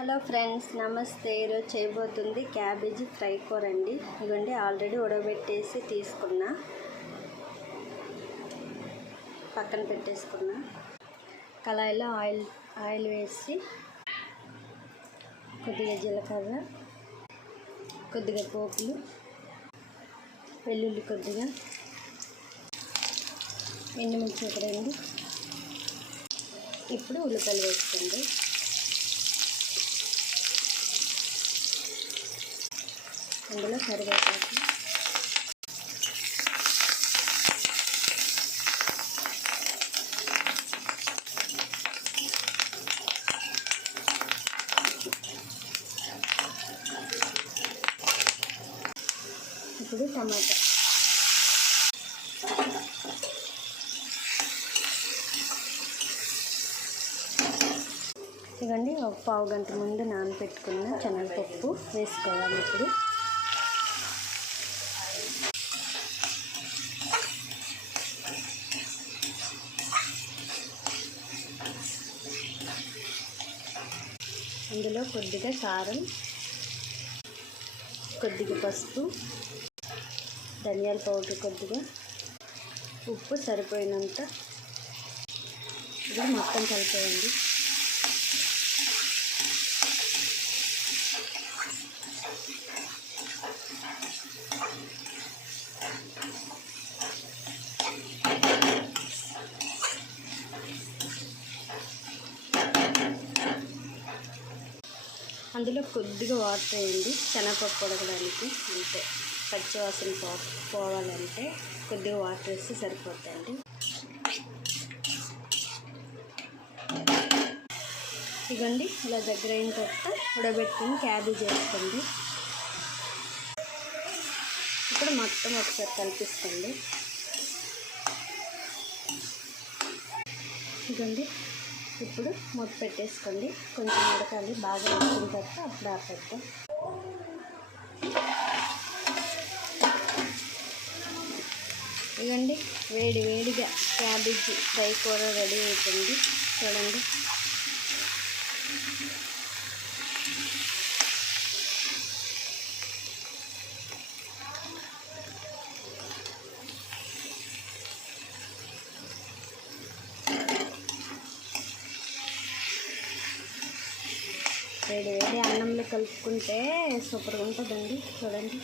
Hello friends, నమస్తే. ఈరోజు చేయబోతుంది క్యాబేజీ ఫ్రై కూర అండి. ఇదిగోండి, ఆల్రెడీ ఉడకబెట్టేసి తీసుకున్నా, పక్కన పెట్టేసుకున్నా. కళాయిలో ఆయిల్ వేసి కొద్దిగా జీలకర్ర, కొద్దిగా పోపులు, వెల్లుల్లి కొద్దిగా, ఎండుమిర్చి ఒక 2. ఇప్పుడు ఉల్లిపాయలు వేసుకోండి. అందులో కరివేపాకు, ఇప్పుడు టమాటా. ఇవ్వండి, ఒక పావు గంట ముందు నానబెట్టుకున్న శనగపప్పు వేసుకోవాలి. ఇప్పుడు అందులో కొద్దిగా కారం, కొద్దిగా పసుపు, ధనియాల పౌడర్ కొద్దిగా, ఉప్పు సరిపోయినంత. ఇది మొత్తం కలిపేయండి. అందులో కొద్దిగా వాటర్ వేయండి, శనగపప్పు ఉడకడానికి. అంతే, పచ్చివాసన పోవాలంటే కొద్దిగా వాటర్ వేస్తే సరిపోతాయండి. ఇవ్వండి, ఇలా దగ్గర అయిన తర్వాత ఉడకబెట్టుకుని క్యాబేజ్ వేసుకోండి. ఇప్పుడు మొత్తం ఒకసారి కలిపిస్తుంది. ఇవ్వండి, ఇప్పుడు మూత పెట్టేసుకోండి. కొంచెం ఉడకాలి, బాగా ఉడికిన తర్వాత అప్పుడు ఆపేద్దాం. ఇవ్వండి, వేడిగా క్యాబేజీ ఫ్రై కూర రెడీ అవుతుంది. చూడండి, వేడి అన్నంలో కలుపుకుంటే సూపర్గా ఉంటుందండి. చూడండి.